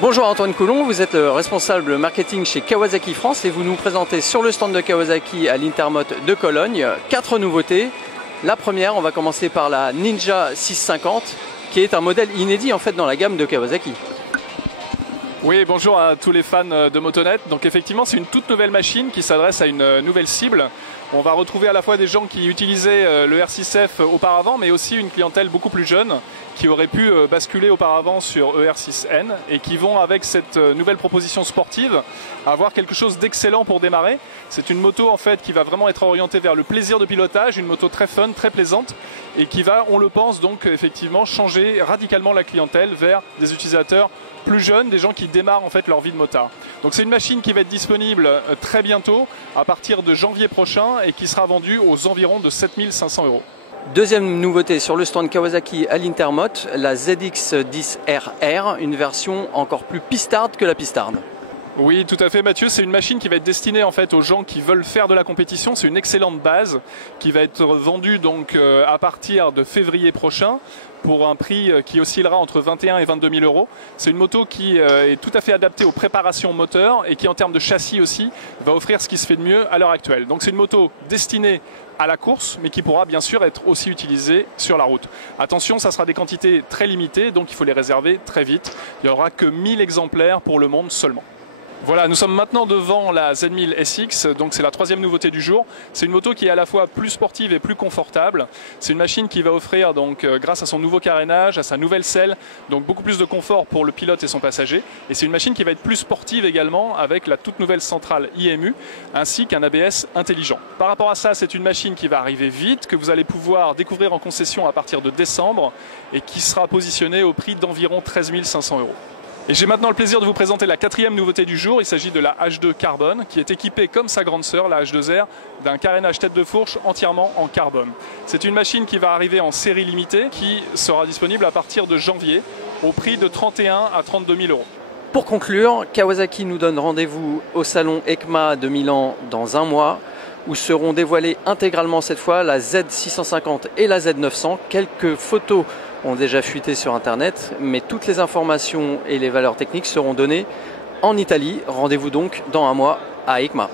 Bonjour Antoine Coulon, vous êtes le responsable marketing chez Kawasaki France et vous nous présentez sur le stand de Kawasaki à l'Intermot de Cologne 4 nouveautés. La première, on va commencer par la Ninja 650 qui est un modèle inédit en fait dans la gamme de Kawasaki. Oui, bonjour à tous les fans de motonettes. Donc effectivement, c'est une toute nouvelle machine qui s'adresse à une nouvelle cible. On va retrouver à la fois des gens qui utilisaient le R6F auparavant, mais aussi une clientèle beaucoup plus jeune qui aurait pu basculer auparavant sur ER6N et qui vont, avec cette nouvelle proposition sportive, avoir quelque chose d'excellent pour démarrer. C'est une moto en fait qui va vraiment être orientée vers le plaisir de pilotage, une moto très fun, très plaisante et qui va, on le pense, donc effectivement changer radicalement la clientèle vers des utilisateurs plus jeunes, des gens qui démarrent en fait leur vie de motard. Donc c'est une machine qui va être disponible très bientôt, à partir de janvier prochain, et qui sera vendue aux environs de 7 500 €. Deuxième nouveauté sur le stand Kawasaki à l'Intermot, la ZX10RR, une version encore plus pistarde que la pistarde. Oui, tout à fait Mathieu, c'est une machine qui va être destinée en fait aux gens qui veulent faire de la compétition. C'est une excellente base qui va être vendue donc à partir de février prochain pour un prix qui oscillera entre 21 et 22 000 €. C'est une moto qui est tout à fait adaptée aux préparations moteur et qui, en termes de châssis aussi, va offrir ce qui se fait de mieux à l'heure actuelle. Donc c'est une moto destinée à la course, mais qui pourra bien sûr être aussi utilisée sur la route. Attention, ça sera des quantités très limitées, donc il faut les réserver très vite. Il n'y aura que 1000 exemplaires pour le monde seulement. Voilà, nous sommes maintenant devant la Z1000 SX, donc c'est la troisième nouveauté du jour. C'est une moto qui est à la fois plus sportive et plus confortable. C'est une machine qui va offrir, donc, grâce à son nouveau carénage, à sa nouvelle selle, donc beaucoup plus de confort pour le pilote et son passager. Et c'est une machine qui va être plus sportive également, avec la toute nouvelle centrale IMU, ainsi qu'un ABS intelligent. Par rapport à ça, c'est une machine qui va arriver vite, que vous allez pouvoir découvrir en concession à partir de décembre, et qui sera positionnée au prix d'environ 13 500 €. Et j'ai maintenant le plaisir de vous présenter la quatrième nouveauté du jour. Il s'agit de la H2 Carbone, qui est équipée comme sa grande sœur, la H2R, d'un carénage tête de fourche entièrement en carbone. C'est une machine qui va arriver en série limitée, qui sera disponible à partir de janvier, au prix de 31 à 32 000 €. Pour conclure, Kawasaki nous donne rendez-vous au salon EICMA de Milan dans un mois, où seront dévoilées intégralement cette fois la Z650 et la Z900. Quelques photos ont déjà fuité sur internet, mais toutes les informations et les valeurs techniques seront données en Italie. Rendez-vous donc dans un mois à EICMA.